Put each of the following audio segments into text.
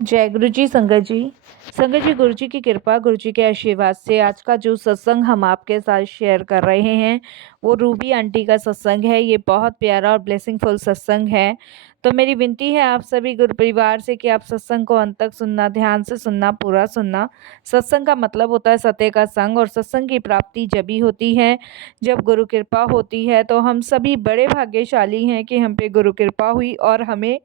जय गुरु जी। संगत जी, गुरु जी की कृपा, गुरु जी के आशीर्वाद से आज का जो सत्संग हम आपके साथ शेयर कर रहे हैं वो रूबी आंटी का सत्संग है। ये बहुत प्यारा और ब्लेसिंगफुल सत्संग है। तो मेरी विनती है आप सभी गुरु परिवार से कि आप सत्संग को अंत तक सुनना, ध्यान से सुनना, पूरा सुनना। सत्संग का मतलब होता है सत्य का संग, और सत्संग की प्राप्ति जब ही होती है जब गुरु कृपा होती है। तो हम सभी बड़े भाग्यशाली हैं कि हम पे गुरु कृपा हुई और हमें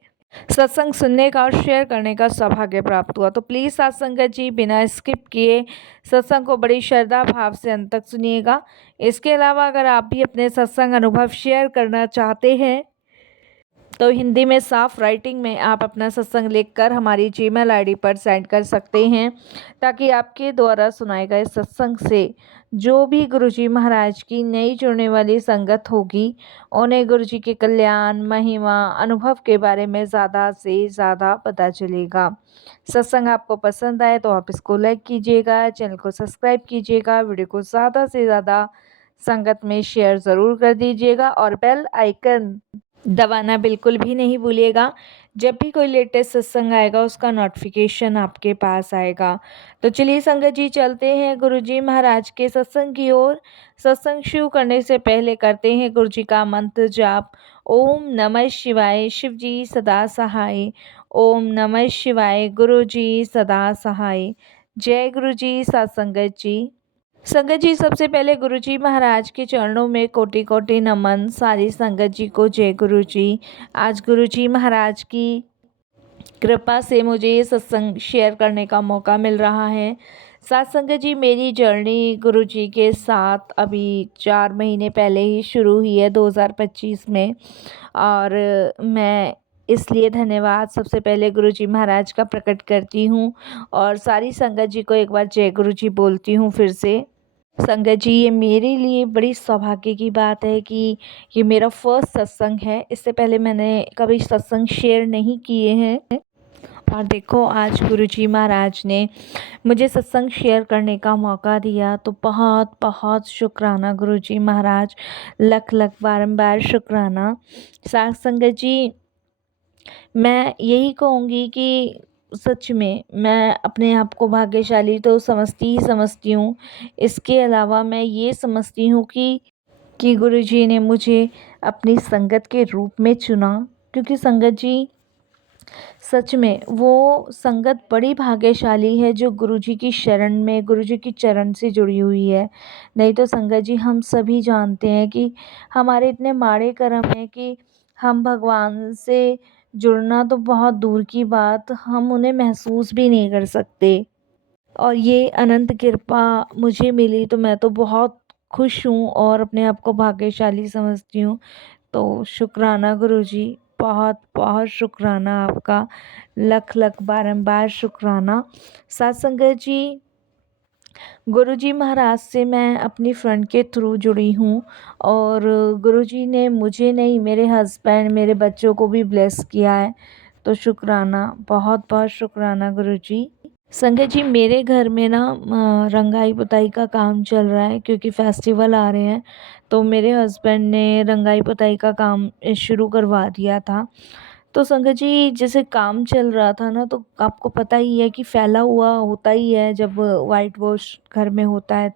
सत्संग सुनने का और शेयर करने का सौभाग्य प्राप्त हुआ। तो प्लीज़ साथ संगत जी बिना स्किप किए सत्संग को बड़ी श्रद्धा भाव से अंत तक सुनिएगा। इसके अलावा अगर आप भी अपने सत्संग अनुभव शेयर करना चाहते हैं तो हिंदी में साफ राइटिंग में आप अपना सत्संग लिखकर हमारी जीमेल आईडी पर सेंड कर सकते हैं, ताकि आपके द्वारा सुनाए गए सत्संग से जो भी गुरुजी महाराज की नई जुड़ने वाली संगत होगी उन्हें गुरुजी के कल्याण, महिमा, अनुभव के बारे में ज़्यादा से ज़्यादा पता चलेगा। सत्संग आपको पसंद आए तो आप इसको लाइक कीजिएगा, चैनल को सब्सक्राइब कीजिएगा, वीडियो को ज़्यादा से ज़्यादा संगत में शेयर ज़रूर कर दीजिएगा और बेल आइकन दबाना बिल्कुल भी नहीं भूलिएगा। जब भी कोई लेटेस्ट सत्संग आएगा उसका नोटिफिकेशन आपके पास आएगा। तो चलिए संगत जी चलते हैं गुरुजी महाराज के सत्संग की ओर। सत्संग शुरू करने से पहले करते हैं गुरुजी का मंत्र जाप। ओम नमः शिवाय, शिव जी सदा सहाय। ओम नमः शिवाय, गुरुजी सदा सहाय। जय गुरुजी। सत्संगत जी, संगत जी सबसे पहले गुरुजी महाराज के चरणों में कोटि कोटि नमन। सारी संगत जी को जय गुरु जी। आज गुरुजी महाराज की कृपा से मुझे ये सत्संग शेयर करने का मौका मिल रहा है। साथ संगत जी, मेरी जर्नी गुरुजी के साथ अभी 4 महीने पहले ही शुरू हुई है 2025 में, और मैं इसलिए धन्यवाद सबसे पहले गुरुजी महाराज का प्रकट करती हूँ और सारी संगत जी को एक बार जय गुरुजी बोलती हूँ फिर से। संगत जी, ये मेरे लिए बड़ी सौभाग्य की बात है कि ये मेरा फर्स्ट सत्संग है। इससे पहले मैंने कभी सत्संग शेयर नहीं किए हैं, और देखो आज गुरुजी महाराज ने मुझे सत्संग शेयर करने का मौका दिया। तो बहुत बहुत शुक्राना गुरुजी महाराज, लख लख बारंबार शुक्राना। साथ संगत जी, मैं यही कहूँगी कि सच में मैं अपने आप को भाग्यशाली तो समझती ही समझती हूँ। इसके अलावा मैं ये समझती हूँ कि गुरुजी ने मुझे अपनी संगत के रूप में चुना, क्योंकि संगत जी सच में वो संगत बड़ी भाग्यशाली है जो गुरुजी की शरण में, गुरुजी की चरण से जुड़ी हुई है। नहीं तो संगत जी हम सभी जानते हैं कि हमारे इतने माड़े कर्म हैं कि हम भगवान से जुड़ना तो बहुत दूर की बात, हम उन्हें महसूस भी नहीं कर सकते। और ये अनंत कृपा मुझे मिली तो मैं तो बहुत खुश हूँ और अपने आप को भाग्यशाली समझती हूँ। तो शुक्राना गुरुजी, बहुत बहुत शुक्राना आपका, लख लख बारंबार शुक्राना। साथ संगत जी, गुरुजी महाराज से मैं अपनी फ्रेंड के थ्रू जुड़ी हूँ, और गुरुजी ने मुझे नहीं, मेरे हस्बैंड, मेरे बच्चों को भी ब्लेस किया है। तो शुक्राना, बहुत बहुत शुक्राना गुरुजी। संगत जी, मेरे घर में ना रंगाई पुताई का काम चल रहा है, क्योंकि फेस्टिवल आ रहे हैं। तो मेरे हस्बैंड ने रंगाई पुताई का काम शुरू करवा दिया था। तो संगत जी जैसे काम चल रहा था ना, तो आपको पता ही है कि फैला हुआ होता ही है जब वाइट वॉश घर में होता है।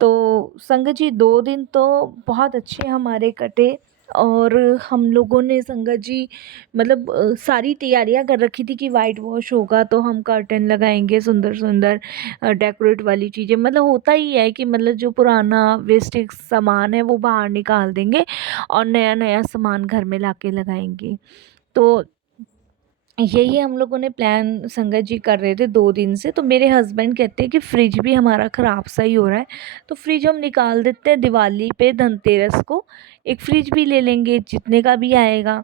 तो संगत जी 2 दिन तो बहुत अच्छे हमारे कटे, और हम लोगों ने संगत जी मतलब सारी तैयारियां कर रखी थी कि वाइट वॉश होगा तो हम कर्टन लगाएंगे सुंदर सुंदर, डेकोरेट वाली चीज़ें, मतलब होता ही है कि मतलब जो पुराना वेस्टेज सामान है वो बाहर निकाल देंगे और नया नया सामान घर में लाके लगाएंगे। तो यही हम लोगों ने प्लान संगत जी कर रहे थे 2 दिन से। तो मेरे हस्बैंड कहते हैं कि फ्रिज भी हमारा ख़राब सा ही हो रहा है, तो फ्रिज हम निकाल देते हैं दिवाली पे, धनतेरस को एक फ्रिज भी ले लेंगे जितने का भी आएगा।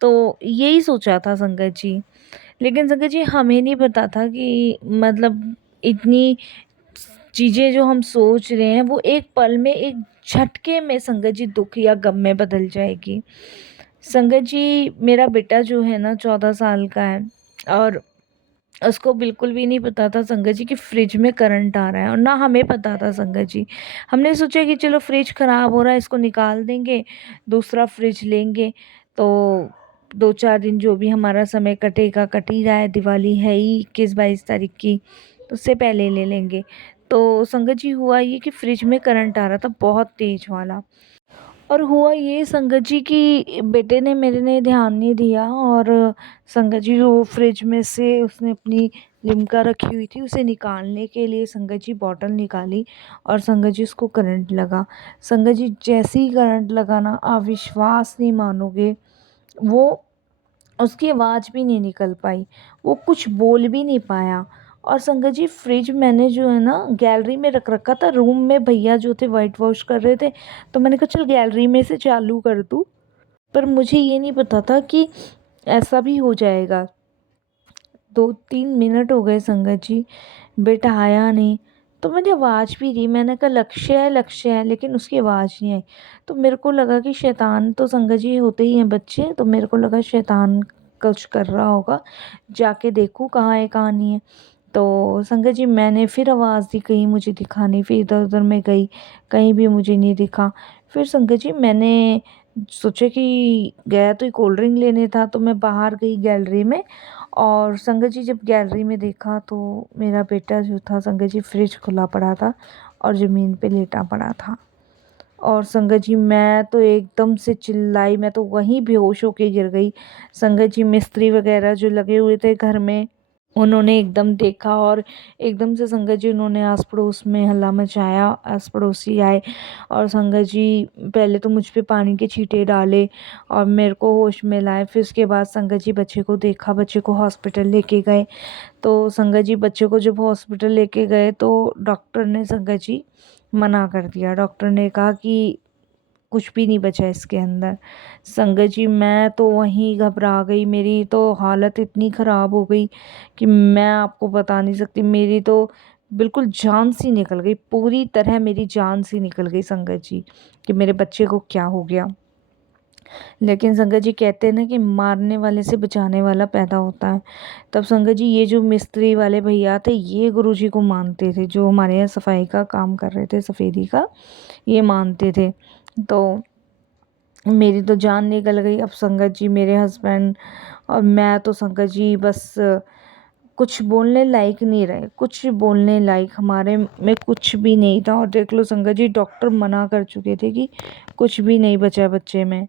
तो यही सोचा था संगत जी। लेकिन संगत जी हमें नहीं पता था कि मतलब इतनी चीज़ें जो हम सोच रहे हैं वो एक पल में, एक झटके में संगत जी दुख या गम में बदल जाएगी। संगत जी, मेरा बेटा जो है ना 14 साल का है, और उसको बिल्कुल भी नहीं पता था संगत जी कि फ्रिज में करंट आ रहा है, और ना हमें पता था संगत जी। हमने सोचा कि चलो फ्रिज ख़राब हो रहा है, इसको निकाल देंगे, दूसरा फ्रिज लेंगे। तो 2-4 दिन जो भी हमारा समय कटेगा कट ही रहा है, दिवाली है ही 21-22 तारीख की, तो उससे पहले ले लेंगे। तो संगत जी हुआ ये कि फ्रिज में करंट आ रहा था बहुत तेज़ वाला, और हुआ ये संगत जी कि बेटे ने मेरे ने ध्यान नहीं दिया, और संगत जी वो फ्रिज में से उसने अपनी लिम्का रखी हुई थी उसे निकालने के लिए संगत जी बॉटल निकाली, और संगत जी उसको करंट लगा। संगत जी जैसे ही करंट लगा ना, आप विश्वास नहीं मानोगे, वो उसकी आवाज़ भी नहीं निकल पाई, वो कुछ बोल भी नहीं पाया। और संगत जी फ्रिज मैंने जो है ना गैलरी में रख रखा था, रूम में भैया जो थे वाइट वॉश कर रहे थे, तो मैंने कहा चल गैलरी में से चालू कर दूँ, पर मुझे ये नहीं पता था कि ऐसा भी हो जाएगा। 2-3 मिनट हो गए संगत जी, बेटा आया नहीं, तो मैंने आवाज़ भी दी, मैंने कहा लक्ष्य है, लेकिन उसकी आवाज़ नहीं आई। तो मेरे को लगा कि शैतान तो संगत जी होते ही हैं बच्चे, तो मेरे को लगा शैतान कुछ कर रहा होगा, जाके देखूँ कहाँ है कहाँ नहीं है। तो संगत जी मैंने फिर आवाज़ दी, कहीं मुझे दिखा नहीं, फिर इधर-उधर मैं गई, कहीं भी मुझे नहीं दिखा। फिर संगत जी मैंने सोचा कि गया तो कोल्ड ड्रिंक लेने था, तो मैं बाहर गई गैलरी में, और संगत जी जब गैलरी में देखा तो मेरा बेटा जो था संगत जी फ्रिज खुला पड़ा था और ज़मीन पे लेटा पड़ा था। और संगत जी मैं तो एकदम से चिल्लाई, मैं तो वहीं बेहोश होके गिर गई। संगत जी मिस्त्री वगैरह जो लगे हुए थे घर में, उन्होंने एकदम देखा, और एकदम से संगत जी उन्होंने आस पड़ोस में हल्ला मचाया, आस पड़ोसी आए, और संगत जी पहले तो मुझ पे पानी के छींटे डाले और मेरे को होश में लाए। फिर उसके बाद संगत जी बच्चे को देखा, बच्चे को हॉस्पिटल लेके गए। तो संगत जी बच्चे को जब हॉस्पिटल लेके गए तो डॉक्टर ने संगत जी मना कर दिया। डॉक्टर ने कहा कि कुछ भी नहीं बचा इसके अंदर। संगत जी मैं तो वहीं घबरा गई, मेरी तो हालत इतनी ख़राब हो गई कि मैं आपको बता नहीं सकती। मेरी तो बिल्कुल जान सी निकल गई, पूरी तरह मेरी जान सी निकल गई संगत जी, कि मेरे बच्चे को क्या हो गया। लेकिन संगत जी कहते हैं ना कि मारने वाले से बचाने वाला पैदा होता है। तब संगत जी ये जो मिस्त्री वाले भैया थे, ये गुरुजी को मानते थे, जो हमारे यहाँ सफाई का काम कर रहे थे, सफ़ेदी का, ये मानते थे। तो मेरी तो जान निकल गई। अब संगत जी मेरे हस्बैंड और मैं तो संगत जी बस कुछ बोलने लायक नहीं रहे, कुछ बोलने लायक हमारे में कुछ भी नहीं था। और देख लो संगत जी डॉक्टर मना कर चुके थे कि कुछ भी नहीं बचा बच्चे में।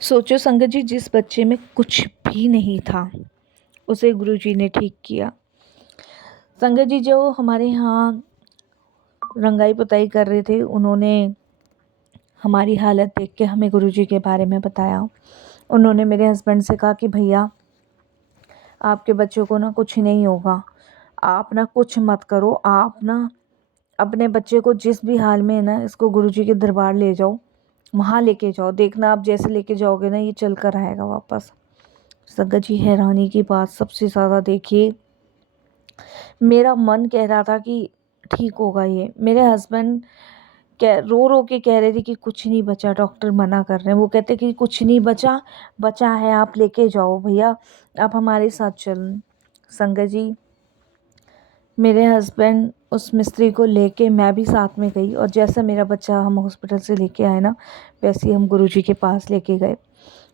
सोचो संगत जी जिस बच्चे में कुछ भी नहीं था, उसे गुरुजी ने ठीक किया। संगत जी जो हमारे यहाँ रंगाई पुताई कर रहे थे, उन्होंने हमारी हालत देख के हमें गुरुजी के बारे में बताया। उन्होंने मेरे हस्बैंड से कहा कि भैया आपके बच्चों को ना कुछ नहीं होगा, आप ना कुछ मत करो, आप ना अपने बच्चे को जिस भी हाल में है ना, इसको गुरुजी के दरबार ले जाओ, वहाँ लेके जाओ, देखना आप जैसे लेके जाओगे ना ये चल कर आएगा वापस। संगत जी हैरानी की बात सबसे ज़्यादा देखिए, मेरा मन कह रहा था कि ठीक होगा ये। मेरे हस्बैंड रो रो के कह रहे थे कि कुछ नहीं बचा, डॉक्टर मना कर रहे हैं। वो कहते कि कुछ नहीं बचा, बचा है आप लेके जाओ भैया, आप हमारे साथ चल। संगत जी मेरे हस्बैंड उस मिस्त्री को लेके मैं भी साथ में गई, और जैसा मेरा बच्चा हम हॉस्पिटल से लेके आए ना, वैसे ही हम गुरुजी के पास लेके गए।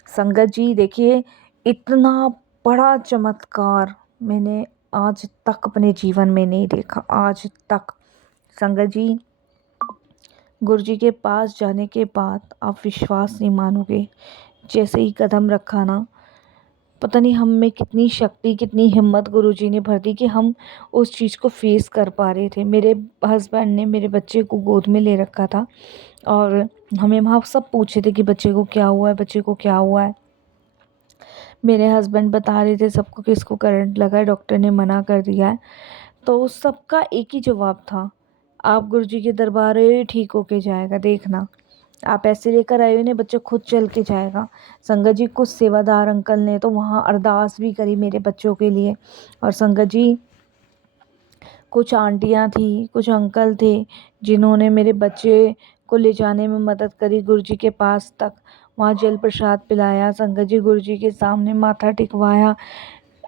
संगत जी देखिए इतना बड़ा चमत्कार मैंने आज तक अपने जीवन में नहीं देखा, आज तक। संगत जी गुरुजी के पास जाने के बाद आप विश्वास नहीं मानोगे, जैसे ही कदम रखा ना, पता नहीं हम में कितनी शक्ति कितनी हिम्मत गुरुजी ने भर दी कि हम उस चीज़ को फेस कर पा रहे थे। मेरे हस्बैंड ने मेरे बच्चे को गोद में ले रखा था, और हमें वहाँ सब पूछे थे कि बच्चे को क्या हुआ है, बच्चे को क्या हुआ है। मेरे हस्बैंड बता रहे थे सबको कि इसको करंट लगा है, डॉक्टर ने मना कर दिया है। तो सबका एक ही जवाब था, आप गुरुजी के दरबार आए हो, ठीक होके जाएगा, देखना। आप ऐसे लेकर आए हो ना, बच्चा खुद चल के जाएगा। संगत जी कुछ सेवादार अंकल ने तो वहाँ अरदास भी करी मेरे बच्चों के लिए, और संगत जी कुछ आंटियाँ थी, कुछ अंकल थे, जिन्होंने मेरे बच्चे को ले जाने में मदद करी गुरुजी के पास तक। वहाँ जल प्रसाद पिलाया, संगत जी गुरुजी के सामने माथा टिकवाया।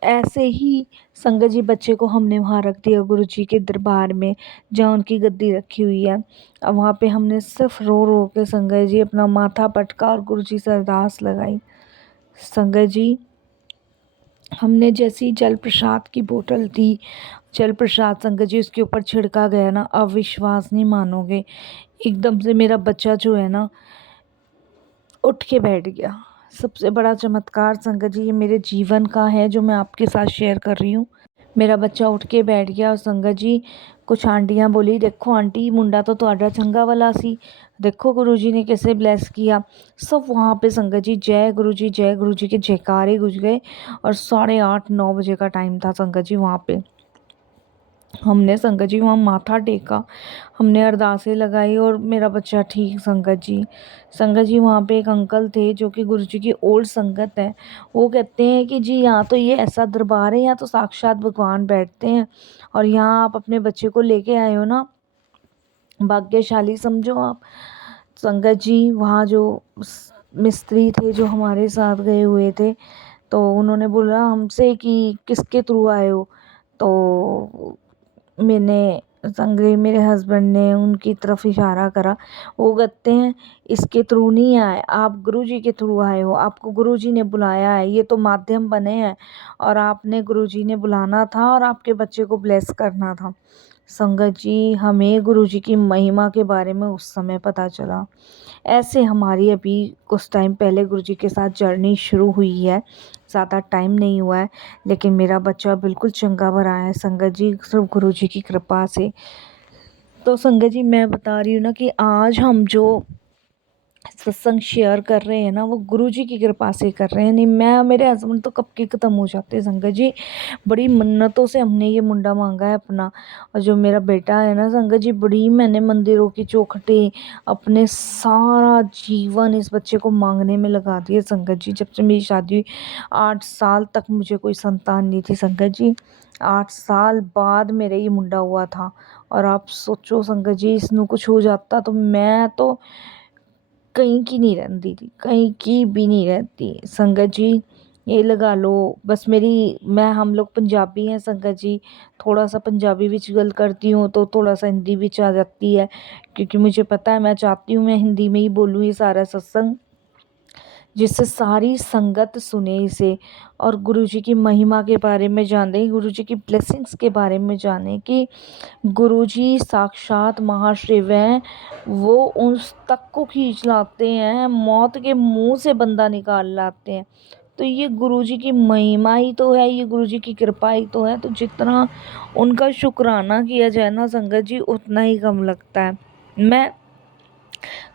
ऐसे ही संगत जी बच्चे को हमने वहाँ रख दिया गुरुजी के दरबार में, जहाँ उनकी गद्दी रखी हुई है। अब वहाँ पे हमने सिर्फ रो रो के संगत जी अपना माथा पटका और गुरुजी से अरदास लगाई। संगत जी, हमने जैसी जल प्रसाद की बोतल थी, जल प्रसाद संगत जी उसके ऊपर छिड़का गया ना, आप विश्वास नहीं मानोगे, एकदम से मेरा बच्चा जो है ना उठ के बैठ गया। सबसे बड़ा चमत्कार संगत जी ये मेरे जीवन का है जो मैं आपके साथ शेयर कर रही हूँ। मेरा बच्चा उठ के बैठ गया और संगत जी कुछ आंटियाँ बोली, देखो आंटी मुंडा तो तुहाडा चंगा वाला सी, देखो गुरुजी ने कैसे ब्लेस किया। सब वहाँ पे संगत जी जय गुरु जी के जयकारे गुज गए। और 8:30-9 बजे का टाइम था संगत जी। वहाँ पे हमने संगत जी वहाँ माथा टेका, हमने अरदासें लगाई और मेरा बच्चा ठीक। संगत जी वहाँ पे एक अंकल थे जो कि गुरु जी की ओल्ड संगत है। वो कहते हैं कि जी यहाँ तो ये ऐसा दरबार है, यहाँ तो साक्षात भगवान बैठते हैं, और यहाँ आप अपने बच्चे को लेके आए हो ना, भाग्यशाली समझो आप। संगत जी वहाँ जो मिस्त्री थे जो हमारे साथ गए हुए थे, तो उन्होंने बोला हमसे कि किसके थ्रू आए हो। तो मेरे हस्बैंड ने उनकी तरफ इशारा करा। वो कहते हैं इसके थ्रू नहीं आए, आप गुरुजी के थ्रू आए हो, आपको गुरुजी ने बुलाया है, ये तो माध्यम बने हैं और आपने गुरुजी ने बुलाना था और आपके बच्चे को ब्लेस करना था। संगत जी हमें गुरुजी की महिमा के बारे में उस समय पता चला। ऐसे हमारी अभी कुछ टाइम पहले गुरुजी के साथ जर्नी शुरू हुई है, ज़्यादा टाइम नहीं हुआ है, लेकिन मेरा बच्चा बिल्कुल चंगा भरा है संगत जी, सिर्फ गुरुजी की कृपा से। तो संगत जी मैं बता रही हूँ ना कि आज हम जो सत्संग शेयर कर रहे हैं ना वो गुरुजी की कृपा से कर रहे हैं। नहीं मैं मेरे हस्बैंड तो कब के ख़त्म हो जाते हैं संगत जी। बड़ी मन्नतों से हमने ये मुंडा मांगा है अपना। और जो मेरा बेटा है ना संगत जी, बड़ी मैंने मंदिरों की चौखटें अपने सारा जीवन इस बच्चे को मांगने में लगा दिए संगत जी। जब से मेरी शादी हुई 8 साल तक मुझे कोई संतान नहीं थी संगत जी। 8 साल बाद मेरा ये मुंडा हुआ था। और आप सोचो संगत जी इसनों कुछ हो जाता तो मैं तो कहीं की नहीं रहती थी, कहीं की भी नहीं रहती संगत जी। ये लगा लो बस हम लोग पंजाबी हैं संगत जी, थोड़ा सा पंजाबी विच गल करती हूँ तो थोड़ा सा हिंदी विच आ जाती है, क्योंकि मुझे पता है मैं चाहती हूँ मैं हिंदी में ही बोलूँ ये सारा सत्संग, जिससे सारी संगत सुने इसे और गुरुजी की महिमा के बारे में जाने, गुरुजी की ब्लेसिंग्स के बारे में जाने कि गुरुजी साक्षात महाशिव हैं। वो उस तक को खींच लाते हैं, मौत के मुंह से बंदा निकाल लाते हैं। तो ये गुरुजी की महिमा ही तो है, ये गुरुजी की कृपा ही तो है। तो जितना उनका शुक्राना किया जाए ना संगत जी उतना ही कम लगता है। मैं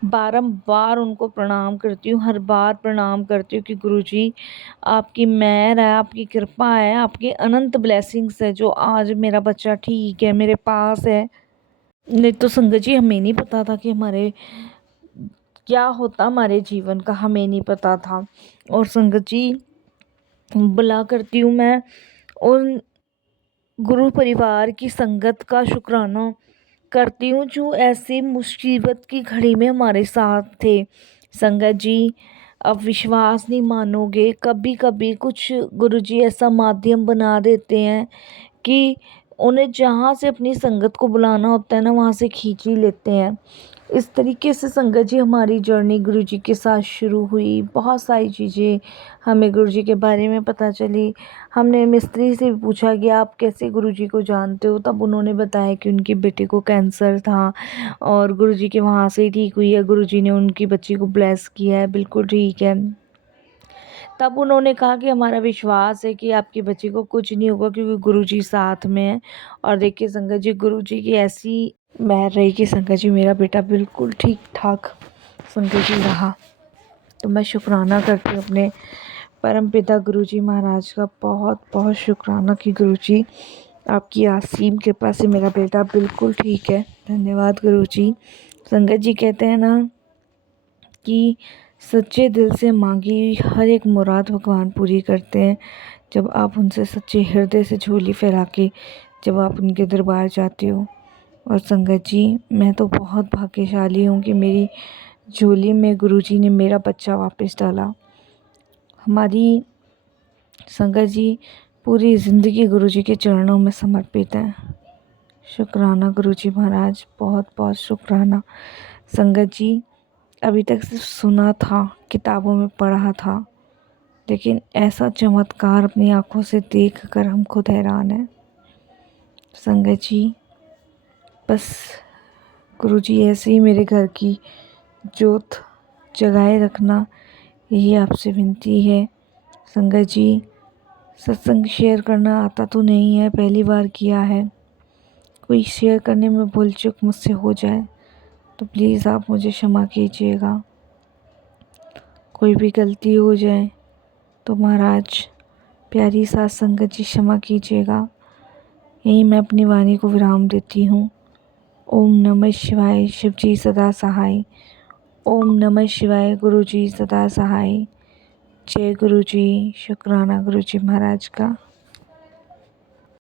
बारंबार उनको प्रणाम करती हूँ, हर बार प्रणाम करती हूँ कि गुरुजी आपकी मेहर है, आपकी कृपा है, आपकी अनंत ब्लेसिंग्स है जो आज मेरा बच्चा ठीक है, मेरे पास है। नहीं तो संगत जी हमें नहीं पता था कि हमारे क्या होता, हमारे जीवन का हमें नहीं पता था। और संगत जी बुला करती हूँ मैं उन गुरु परिवार की संगत का शुक्राना करती हूँ जो ऐसी मुसीबत की घड़ी में हमारे साथ थे संगत जी। अब विश्वास नहीं मानोगे, कभी कभी कुछ गुरुजी ऐसा माध्यम बना देते हैं कि उन्हें जहाँ से अपनी संगत को बुलाना होता है ना वहाँ से खींच ही लेते हैं। इस तरीके से संगत जी हमारी जर्नी गुरुजी के साथ शुरू हुई। बहुत सारी चीज़ें हमें गुरुजी के बारे में पता चली। हमने मिस्त्री से भी पूछा कि आप कैसे गुरुजी को जानते हो, तब उन्होंने बताया कि उनके बेटे को कैंसर था और गुरुजी के वहाँ से ही ठीक हुई है, गुरुजी ने उनकी बच्ची को ब्लेस किया है, बिल्कुल ठीक है। तब उन्होंने कहा कि हमारा विश्वास है कि आपकी बच्ची को कुछ नहीं होगा क्योंकि गुरुजी साथ में है। और देखिए संगत जी गुरुजी की ऐसी मेहर रही कि संगत जी मेरा बेटा बिल्कुल ठीक ठाक संगत जी रहा। तो मैं शुक्राना करती हूँ अपने परमपिता गुरुजी महाराज का, बहुत बहुत शुक्राना कि गुरुजी आपकी असीम कृपा से मेरा बेटा बिल्कुल ठीक है। धन्यवाद गुरुजी। संगत जी कहते हैं ना कि सच्चे दिल से मांगी हर एक मुराद भगवान पूरी करते हैं जब आप उनसे सच्चे हृदय से झोली फैला के जब आप उनके दरबार जाते हो। और संगत जी मैं तो बहुत भाग्यशाली हूँ कि मेरी झोली में गुरुजी ने मेरा बच्चा वापस डाला। हमारी संगत जी पूरी ज़िंदगी गुरुजी के चरणों में समर्पित है। शुक्राना गुरुजी महाराज, बहुत बहुत शुक्राना। संगत जी अभी तक सिर्फ सुना था, किताबों में पढ़ा था, लेकिन ऐसा चमत्कार अपनी आंखों से देखकर हम खुद हैरान हैं। संगत जी, बस गुरुजी ऐसे ही मेरे घर की जोत जगाए रखना, यही आपसे विनती है। संगत जी, सत्संग शेयर करना आता तो नहीं है, पहली बार किया है। कोई शेयर करने में भूल चूक मुझसे हो जाए तो प्लीज़ आप मुझे क्षमा कीजिएगा। कोई भी गलती हो जाए तो महाराज प्यारी सास संगत जी क्षमा कीजिएगा। यहीं मैं अपनी वाणी को विराम देती हूँ। ओम नमः शिवाय, शिव जी सदा सहाय। ओम नमः शिवाय, गुरु जी सदा सहाय। जय गुरु जी। शुक्राना गुरु जी महाराज का।